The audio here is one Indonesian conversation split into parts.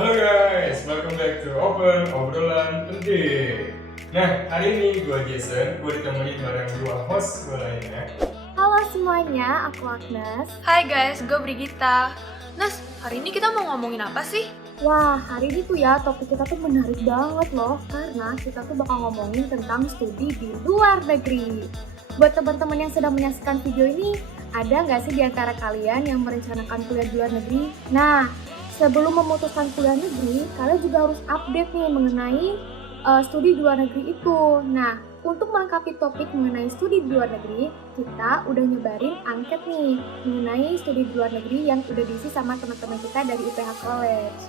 Halo guys, welcome back to Open Obrolan Penting. Nah, hari ini gue Jason, gue ditemani bareng dua host gue lainnya. Halo semuanya, aku Agnes. Hai guys, gue Brigita. Nas, hari ini kita mau ngomongin apa sih? Wah, hari ini tuh ya topik kita tuh menarik banget loh, karena kita tuh bakal ngomongin tentang studi di luar negeri. Buat teman-teman yang sedang menyaksikan video ini, ada nggak sih di antara kalian yang merencanakan kuliah di luar negeri? Nah, sebelum memutuskan kuliah negeri, kalian juga harus update nih mengenai studi di luar negeri itu. Nah, untuk melengkapi topik mengenai studi di luar negeri, kita udah nyebarin angket nih mengenai studi di luar negeri yang udah diisi sama teman-teman kita dari UPH College.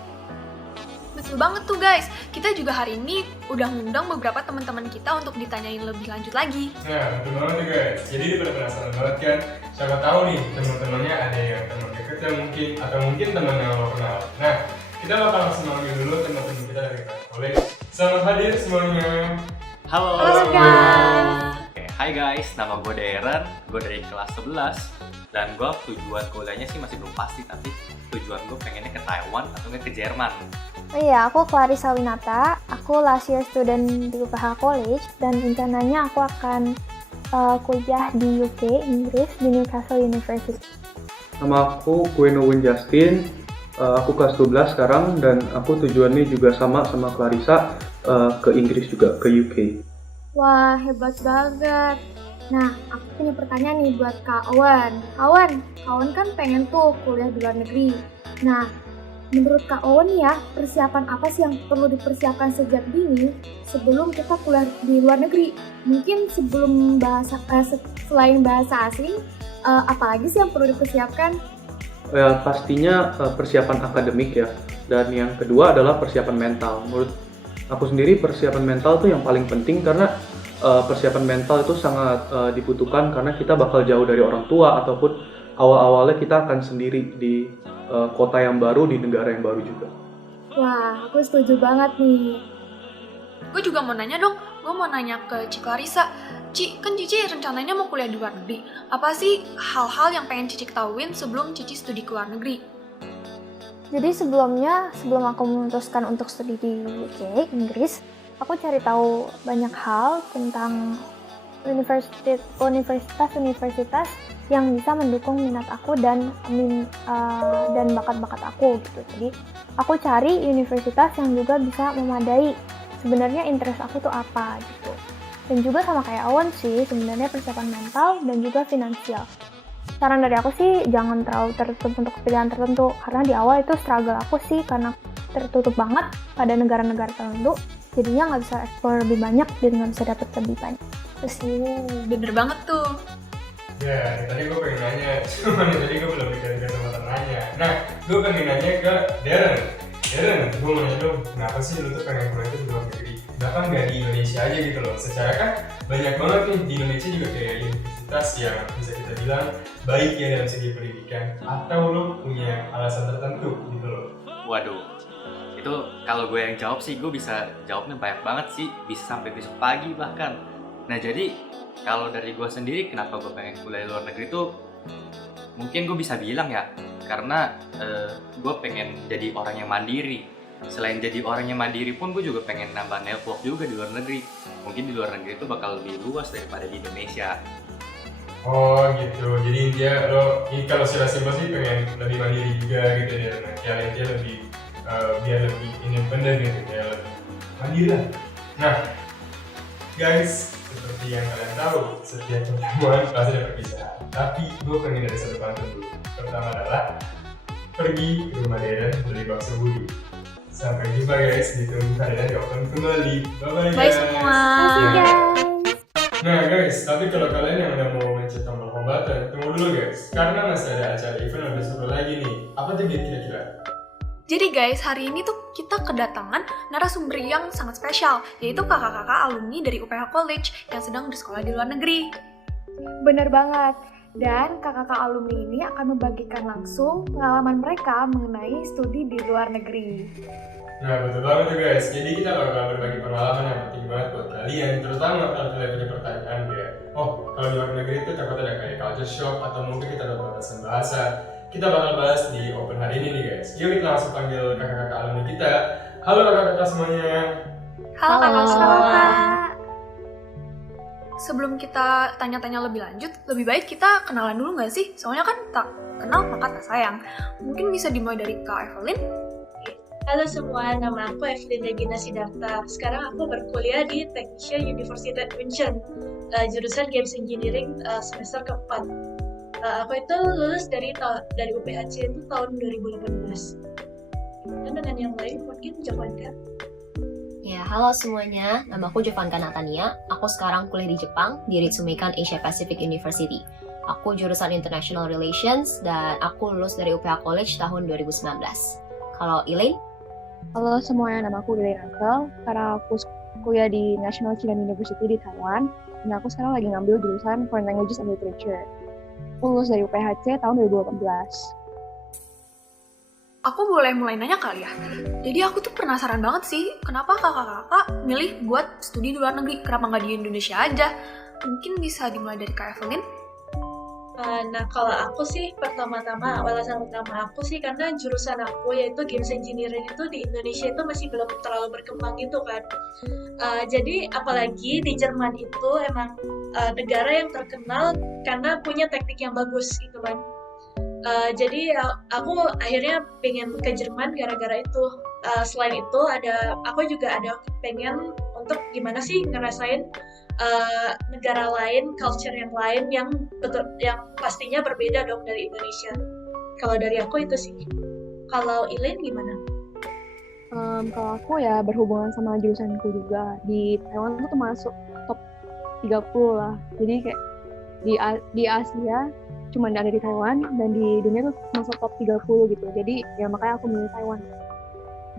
Betul banget tuh guys, kita juga hari ini udah ngundang beberapa teman-teman kita untuk ditanyain lebih lanjut lagi. Nah, betul banget nih guys. Jadi pada penasaran banget kan? Siapa tahu nih teman-temannya ada yang teman dekatnya mungkin, atau mungkin teman yang lo kenal. Nah, kita bakal langsung manggil dulu teman-teman kita dari college. Selamat hadir semuanya. Halo, Halo semua. guys. Oke, hai guys, nama gue Darren, gue dari kelas 11. Dan gue tujuan kuliahnya sih masih belum pasti, tapi tujuan gue pengennya ke Taiwan atau nggak ke Jerman. Oh iya, aku Clarissa Winata, aku last year student di UPH College dan rencananya aku akan kuliah di UK, Inggris, di Newcastle University. Nama aku Quinn Owen Justin, aku kelas 12 sekarang dan aku tujuannya juga sama Clarissa ke Inggris juga, ke UK. Wah, hebat banget. Nah, aku punya pertanyaan nih buat Kak Owen. Kak Owen kan pengen tuh kuliah di luar negeri. Nah, menurut Kak Owen ya, persiapan apa sih yang perlu dipersiapkan sejak dini sebelum kita kuliah di luar negeri? Mungkin sebelum selain bahasa asing, apalagi sih yang perlu dipersiapkan? Ya, pastinya persiapan akademik ya. Dan yang kedua adalah persiapan mental. Menurut aku sendiri persiapan mental tuh yang paling penting karena persiapan mental itu sangat dibutuhkan karena kita bakal jauh dari orang tua ataupun awal-awalnya kita akan sendiri di kota yang baru, di negara yang baru juga. Wah, aku setuju banget nih. Gue juga mau nanya dong, gue mau nanya ke Ci Clarissa. Ci, kan Cici rencananya mau kuliah di luar negeri. Apa sih hal-hal yang pengen Cici ketahuin sebelum Cici studi ke luar negeri? Jadi sebelum aku memutuskan untuk studi di UK, Inggris, aku cari tahu banyak hal tentang universitas yang bisa mendukung minat aku dan bakat-bakat aku gitu. Jadi aku cari universitas yang juga bisa memadai sebenarnya interest aku tuh apa gitu. Dan juga sama kayak Awan sih, sebenarnya persiapan mental dan juga finansial. Saran dari aku sih jangan terlalu tertutup untuk pilihan tertentu karena di awal itu struggle aku sih karena tertutup banget pada negara-negara tertentu. Jadinya nggak bisa explore lebih banyak dan nggak bisa dapat lebih banyak. Terus Bener banget tuh. Ya, tadi gue pengen nanya, cuman tadi gue belum dikasih kesempatan nanya. Nah, gue pengen nanya ke Darren, gue mau nanya dong, kenapa sih lu tuh pengen kuliah di luar negeri? Kenapa nggak di Indonesia aja gitu loh? Secara kan banyak banget nih di Indonesia juga kayak universitas yang bisa kita bilang baik ya dalam segi pendidikan. Atau lu punya alasan tertentu gitu loh? Waduh, itu kalau gue yang jawab sih, gue bisa jawabnya banyak banget sih, bisa sampai besok pagi bahkan. Nah jadi, kalau dari gue sendiri, kenapa gue pengen kuliah di luar negeri tuh, mungkin gue bisa bilang ya, karena gue pengen jadi orang yang mandiri. Selain jadi orang yang mandiri pun, gue juga pengen nambah network juga di luar negeri. Mungkin di luar negeri itu bakal lebih luas daripada di Indonesia. Oh gitu, jadi dia lo, kalau secara simpel sih pengen lebih mandiri juga gitu ya. Nah, kayak dia lebih, biar lebih independen gitu, kayak lebih mandiri lah. Nah, guys, seperti yang kalian tahu, setiap pertemuan pasti ada perpisahan. Tapi gue pengen ada satu pantun dulu. Pertama adalah pergi ke rumah Darren beli bakso budi. Sampai jumpa guys, ditunggu kalian di Open kembali. Bye Bye guys. semua. Ya. Nah guys, tapi kalau kalian yang udah mau mencet tombol home button, tunggu dulu guys, karena masih ada acara event lebih seru lagi nih. Apa tuh kira-kira? Jadi guys, hari ini tuh kita kedatangan narasumber yang sangat spesial, yaitu kakak-kakak alumni dari UPH College yang sedang bersekolah di luar negeri. Bener banget. Dan kakak-kakak alumni ini akan membagikan langsung pengalaman mereka mengenai studi di luar negeri. Nah betul banget tuh guys, jadi kita bakal berbagi pengalaman yang penting banget buat kalian, terutama kalau kalian punya pertanyaan kayak, oh kalau di luar negeri itu takut ada kayak culture shock atau mungkin kita ada batasan bahasa. kita bakal bahas di open hari ini nih guys. Yuk kita langsung panggil kakak-kakak alumni kita. Halo kakak-kakak semuanya. Halo kakak Halo, semua. Kak. Sebelum kita tanya-tanya lebih lanjut, lebih baik kita kenalan dulu nggak sih? Soalnya kan tak kenal maka tak sayang. Mungkin bisa dimulai dari Kak Evelyn. Halo semua, nama aku Evelyn Regina Sidarta. Sekarang aku berkuliah di Technische Universität München, jurusan Games Engineering semester keempat. Aku itu lulus dari UPHC itu tahun 2018. Dan dengan yang lain mungkin Jovanka. Ya, halo semuanya. Nama aku Jovanka Natania. Aku sekarang kuliah di Jepang di Ritsumeikan Asia Pacific University. Aku jurusan International Relations dan aku lulus dari UPH College tahun 2019. Kalau Elaine? Halo semuanya, nama aku Elaine Ansel. Sekarang aku kuliah di National Chilean University di Taiwan. Dan aku sekarang lagi ngambil jurusan Foreign Languages and Literature. Aku lulus dari UPHC tahun 2018. Aku boleh mulai nanya kali ya? Jadi aku tuh penasaran banget sih, kenapa kakak-kakak milih buat studi di luar negeri? Kenapa nggak di Indonesia aja? Mungkin bisa dimulai dari Kak Evelyn? Nah, kalau aku sih alasan pertama aku sih karena jurusan aku yaitu Games Engineering itu di Indonesia itu masih belum terlalu berkembang gitu kan. Jadi apalagi di Jerman itu emang negara yang terkenal karena punya teknik yang bagus gitu kan. Jadi aku akhirnya pengen ke Jerman gara-gara itu. Selain itu aku juga ada pengen untuk gimana sih ngerasain negara lain, culture yang lain yang pastinya berbeda dong dari Indonesia. Kalau dari aku itu sih. Kalau Elaine gimana? Kalau aku ya berhubungan sama jurusanku juga. Di Taiwan tuh termasuk top 30 lah. Jadi kayak di Asia cuma ada di Taiwan dan di dunia tuh masuk top 30 gitu. Jadi ya makanya aku milih Taiwan.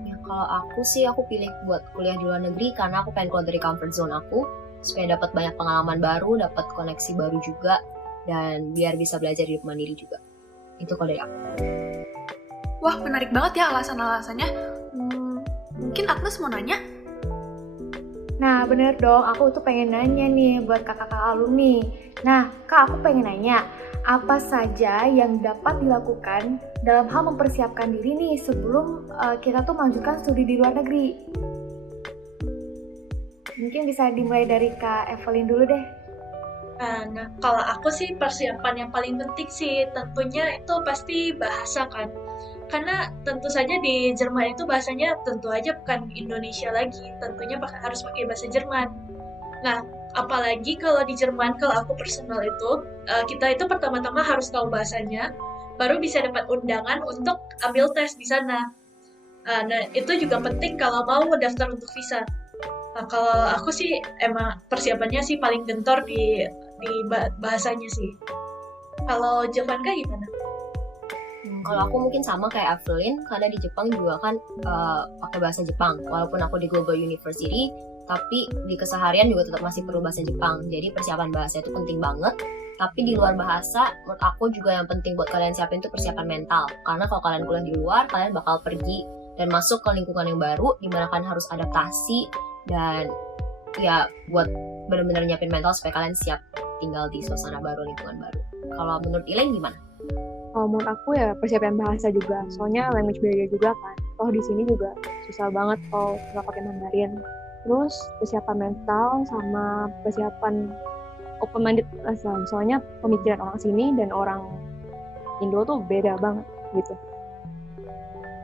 Ya, kalau aku sih aku pilih buat kuliah di luar negeri karena aku pengen keluar dari comfort zone aku supaya dapat banyak pengalaman baru, dapat koneksi baru juga dan biar bisa belajar hidup mandiri juga. Itu kalau dari aku. Wah, menarik banget ya alasan-alasannya. Mungkin Agnes mau nanya? Nah, bener dong. Aku tuh pengen nanya nih buat kakak-kakak alumni. Nah, Kak, aku pengen nanya, apa saja yang dapat dilakukan dalam hal mempersiapkan diri nih sebelum kita tuh melanjutkan studi di luar negeri? Mungkin bisa dimulai dari Kak Evelyn dulu deh. Nah, kalau aku sih persiapan yang paling penting sih tentunya itu pasti bahasa kan. Karena tentu saja di Jerman itu bahasanya tentu aja bukan Indonesia lagi, tentunya harus pakai bahasa Jerman. Nah, apalagi kalau di Jerman, kalau aku personal itu, kita itu pertama-tama harus tahu bahasanya, baru bisa dapat undangan untuk ambil tes di sana. Nah, itu juga penting kalau mau daftar untuk visa. Nah, kalau aku sih emang persiapannya sih paling gentor di bahasanya sih. Kalau Jovanka gimana? Kalau aku mungkin sama kayak Evelyn, karena di Jepang juga kan pakai bahasa Jepang. Walaupun aku di Global University, tapi di keseharian juga tetap masih perlu bahasa Jepang. Jadi persiapan bahasa itu penting banget. Tapi di luar bahasa, menurut aku juga yang penting buat kalian siapin itu persiapan mental. Karena kalau kalian kuliah di luar, kalian bakal pergi dan masuk ke lingkungan yang baru, di mana kalian harus adaptasi dan ya buat benar-benar nyiapin mental supaya kalian siap tinggal di suasana baru, lingkungan baru. Kalau menurut Elaine gimana? Kalau menurut aku ya persiapan bahasa juga, soalnya language barrier juga kan. Toh di sini juga susah banget kalau nggak pakai Mandarin. Terus persiapan mental sama persiapan open minded, soalnya pemikiran orang sini dan orang Indo tuh beda banget gitu.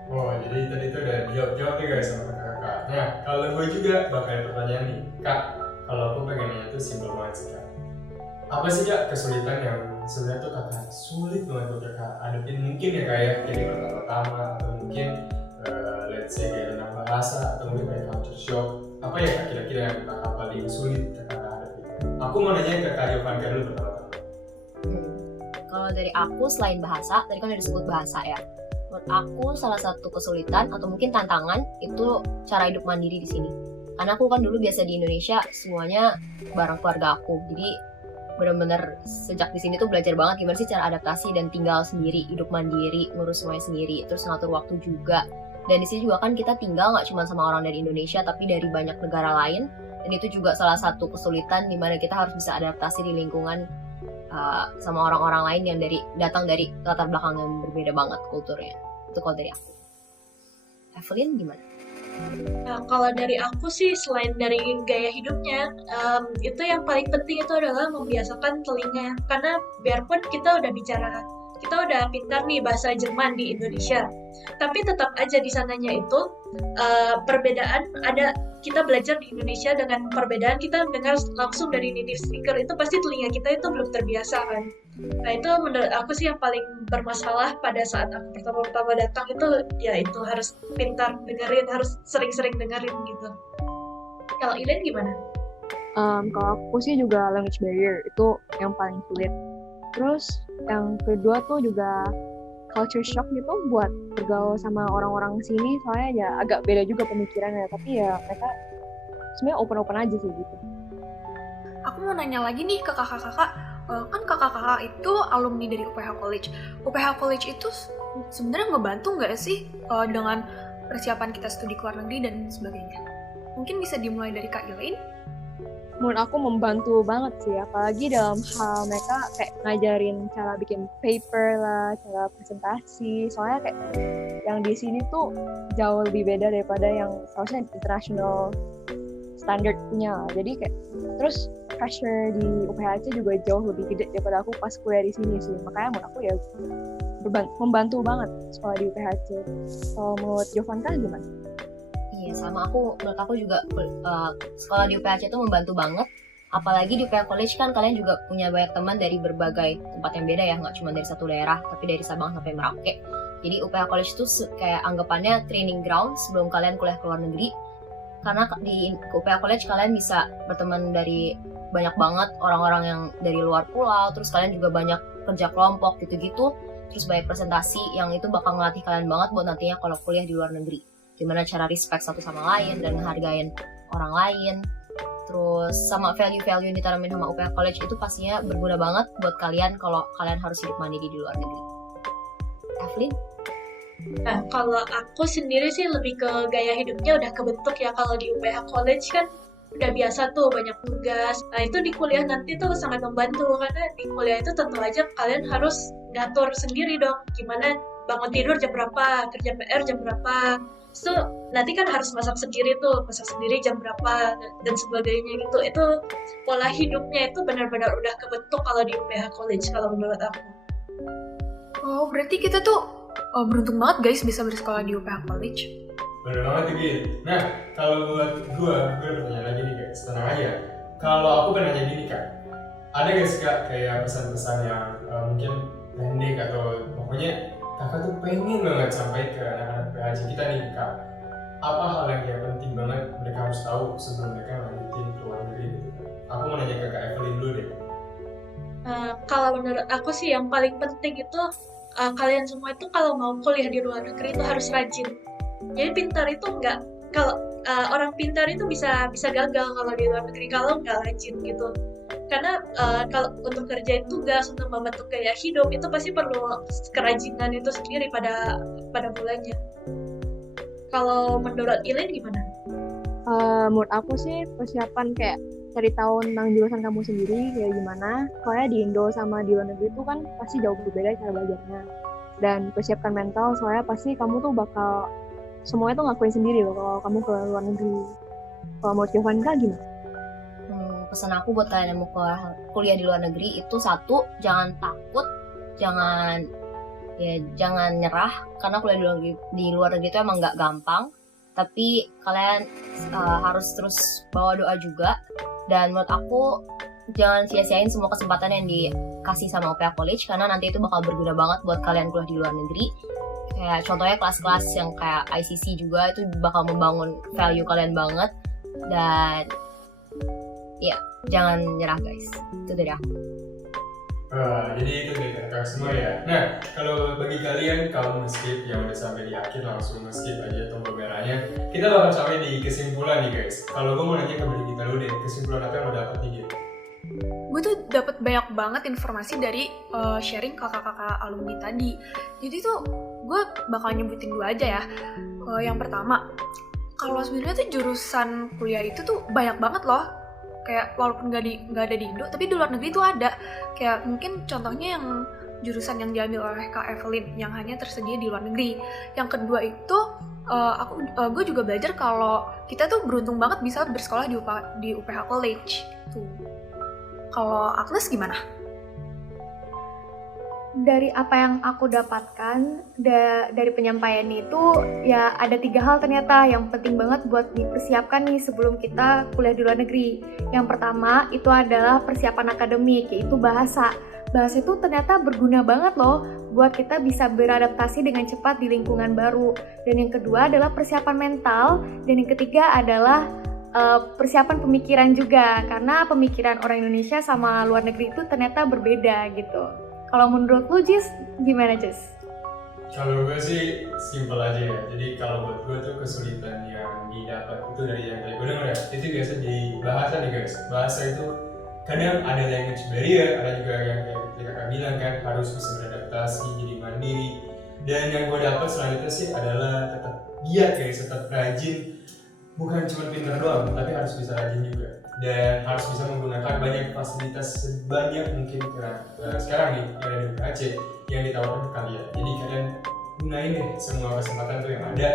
Oh, jadi tadi tuh udah dijawab ya guys sama kakak. Nah, kalau gue juga bakal ada pertanyaan nih, Kak. Kalau aku pengen nanya tuh simpel banget sih, Kak. Apa sih Kak kesulitan yang sebenarnya tuh kakak sulit banget buat kakak hadapin? Mungkin ya kayak jadi pertama atau mungkin let's say kayak tentang bahasa atau mungkin kayak culture shock. Apa ya Kak kira-kira yang kakak paling sulit kakak hadapin? Aku mau nanya ke Kak Jovanka dulu pertama-tama. Kalau dari aku selain bahasa, tadi kan udah disebut bahasa ya. Menurut aku salah satu kesulitan atau mungkin tantangan itu cara hidup mandiri di sini. Karena aku kan dulu biasa di Indonesia semuanya bareng keluarga aku. Jadi benar-benar sejak di sini tuh belajar banget gimana sih cara adaptasi dan tinggal sendiri, hidup mandiri, ngurus semuanya sendiri, terus ngatur waktu juga. Dan di sini juga kan kita tinggal nggak cuma sama orang dari Indonesia, tapi dari banyak negara lain. Dan itu juga salah satu kesulitan di mana kita harus bisa adaptasi di lingkungan sama orang-orang lain yang datang dari latar belakang yang berbeda banget kulturnya. Itu kalau dari aku. Evelyn gimana? Nah, kalau dari aku sih selain dari gaya hidupnya, itu yang paling penting itu adalah membiasakan telinga. Karena biarpun kita udah pintar nih bahasa Jerman di Indonesia, tapi tetap aja di sananya itu perbedaan ada. Kita belajar di Indonesia dengan perbedaan kita dengar langsung dari native speaker, itu pasti telinga kita itu belum terbiasa kan. Nah itu menurut aku sih yang paling bermasalah pada saat aku pertama-tama datang itu, ya itu harus pintar dengerin, harus sering-sering dengerin gitu. Kalau Ilen gimana? Kalau aku sih juga language barrier itu yang paling sulit. Terus yang kedua tuh juga culture shock gitu buat bergaul sama orang-orang sini, soalnya ya agak beda juga pemikirannya, tapi ya mereka sebenarnya open-open aja sih gitu. Aku mau nanya lagi nih ke kakak-kakak, kan kakak-kakak itu alumni dari UPH College. UPH College itu sebenarnya ngebantu nggak sih dengan persiapan kita studi ke luar negeri dan sebagainya? Mungkin bisa dimulai dari Kak Elaine? Menurut aku membantu banget sih, apalagi dalam hal mereka kayak ngajarin cara bikin paper lah, cara presentasi. Soalnya kayak yang di sini tuh jauh lebih beda daripada yang seharusnya international standard punya. Jadi kayak terus pressure di UPHC juga jauh lebih gede daripada aku pas kuliah di sini sih. Makanya menurut aku ya membantu banget sekolah di UPHC. Kalau menurut Jovanka gimana? Iya, sama menurut aku juga sekolah di UPHC itu membantu banget. Apalagi di UPH College kan kalian juga punya banyak teman dari berbagai tempat yang beda ya, nggak cuma dari satu daerah, tapi dari Sabang sampai Merauke. Jadi UPH College itu kayak anggapannya training ground sebelum kalian kuliah ke luar negeri. Karena di UPH College kalian bisa berteman dari banyak banget orang-orang yang dari luar pulau, terus kalian juga banyak kerja kelompok gitu-gitu, terus banyak presentasi yang itu bakal ngelatih kalian banget buat nantinya kalau kuliah di luar negeri. Gimana cara respect satu sama lain dan menghargain orang lain. Terus sama value-value yang ditanamin sama UPH College itu pastinya berguna banget buat kalian kalau kalian harus hidup mandiri di luar negeri. Evelyn? Nah, kalau aku sendiri sih lebih ke gaya hidupnya udah kebentuk ya. Kalau di UPH College kan udah biasa tuh banyak tugas. Nah, itu di kuliah nanti tuh sangat membantu, karena di kuliah itu tentu aja kalian harus ngatur sendiri dong. Gimana bangun tidur jam berapa, kerja PR jam berapa. So, nanti kan harus masak sendiri jam berapa dan sebagainya gitu. Itu pola hidupnya itu benar-benar udah kebentuk kalau di UPH College kalau menurut aku. Oh, berarti kita tuh beruntung banget guys bisa bersekolah di UPH College. Bener banget gitu. Nah, kalau buat gue bertanya lagi nih guys, tenang aja. Kalau aku kan nanya gini Kak, ada gak sih Kak kayak pesan-pesan yang mungkin pendek atau pokoknya Kakak tuh pengen banget sampai ke anak-anak PHC kita nih Kak. Apa hal yang kayak penting banget mereka harus tahu sebelum mereka lanjutin ke luar negeri gitu? Aku mau nanya ke Kak Evelyn dulu deh. Kalau menurut aku sih yang paling penting itu kalian semua itu kalau mau kuliah di luar negeri itu harus rajin. Jadi pintar itu enggak, kalau orang pintar itu bisa gagal kalau di luar negeri kalau nggak rajin gitu. Karena kalau untuk kerjain tugas, untuk membentuk gaya hidup itu pasti perlu kerajinan itu sendiri pada mulanya. Kalau menurut Elaine gimana? Menurut aku sih persiapan kayak cari tahu tentang jurusan kamu sendiri kayak gimana. Soalnya di Indo sama di luar negeri itu kan pasti jauh berbeda cara belajarnya. Dan persiapkan mental, soalnya pasti kamu tuh bakal semuanya tuh ngakuin sendiri loh kalau kamu ke luar negeri. Kalau menurut Jovanka gimana? Pesan aku buat kalian yang mau kuliah di luar negeri itu satu, jangan takut, jangan nyerah, karena kuliah di luar negeri itu emang nggak gampang, tapi kalian harus terus bawa doa juga. Dan menurut aku jangan sia-siain semua kesempatan yang dikasih sama UPH College, karena nanti itu bakal berguna banget buat kalian kuliah di luar negeri. Kayak contohnya kelas-kelas yang kayak ICC juga itu bakal membangun value kalian banget. Dan ya, jangan nyerah guys. Itu dari aku. Jadi itu dari kakak semua ya. Nah, kalau bagi kalian kamu nge-skip yang udah sampai di akhir langsung nge-skip aja tombol merahnya. Kita bakal sampai di kesimpulan nih guys. Kalau gue mau nanya ke kita dulu deh, kesimpulan apa yang udah dapet nih gitu? Gue tuh dapet banyak banget informasi dari sharing kakak-kakak alumni tadi. Jadi tuh gue bakal nyebutin dulu aja ya. Yang pertama, kalau sebenarnya tuh jurusan kuliah itu tuh banyak banget loh. kayak walaupun nggak ada di Indo, tapi di luar negeri itu ada. Kayak mungkin contohnya yang jurusan yang diambil oleh Kak Evelyn yang hanya tersedia di luar negeri. Yang kedua itu gue juga belajar kalau kita tuh beruntung banget bisa bersekolah di UPH College. Tuh. Kalau Agnes gimana? Dari apa yang aku dapatkan dari penyampaian itu ya ada 3 hal ternyata yang penting banget buat dipersiapkan nih sebelum kita kuliah di luar negeri. Yang pertama itu adalah persiapan akademik, yaitu bahasa. Bahasa itu ternyata berguna banget loh buat kita bisa beradaptasi dengan cepat di lingkungan baru. Dan yang kedua adalah persiapan mental, dan yang ketiga adalah persiapan pemikiran juga, karena pemikiran orang Indonesia sama luar negeri itu ternyata berbeda gitu. Kalau menurut lu, Jis, gimana, Jis? Kalau gue sih simple aja ya. Jadi kalau buat gue tuh kesulitan yang didapat itu dari yang kayak gue denger ya, itu biasa di bahasa nih guys. Bahasa itu kadang ada language barrier, ada juga yang kayak kakak bilang kan harus bisa beradaptasi, jadi mandiri. Dan yang gue dapat selanjutnya sih adalah tetap giat guys, tetap rajin. Bukan cuma pintar doang, tapi harus bisa rajin juga. Dan harus bisa menggunakan banyak fasilitas sebanyak mungkin sekarang nih yang ada di UPHC yang ditawarkan ke kalian. Jadi kalian gunain deh semua kesempatan tuh yang ada.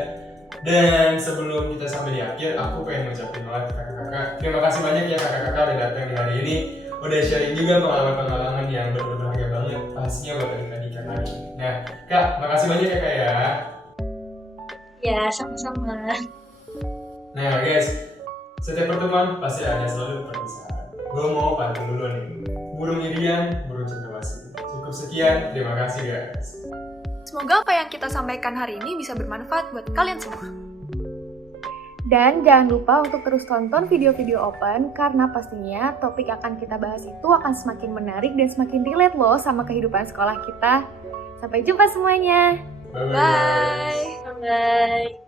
Dan sebelum kita sampai di akhir, aku pengen ngucapin banget kakak-kakak. Terima kasih banyak ya kakak-kakak udah datang di hari ini. Udah sharing juga pengalaman-pengalaman yang berharga banget. Pastinya buat adik-adik hari ini. Nah, Kak, makasih banyak ya Kak ya. Ya, sama-sama. Nah guys, setiap pertemuan pasti ada selalu perpisahan. Gue mau pantun dulu nih. Burung irian, burung cendrawasih. Cukup sekian, terima kasih guys. Semoga apa yang kita sampaikan hari ini bisa bermanfaat buat kalian semua. Dan jangan lupa untuk terus tonton video-video Open, karena pastinya topik akan kita bahas itu akan semakin menarik dan semakin relate loh sama kehidupan sekolah kita. Sampai jumpa semuanya. Bye-bye. Bye. Bye.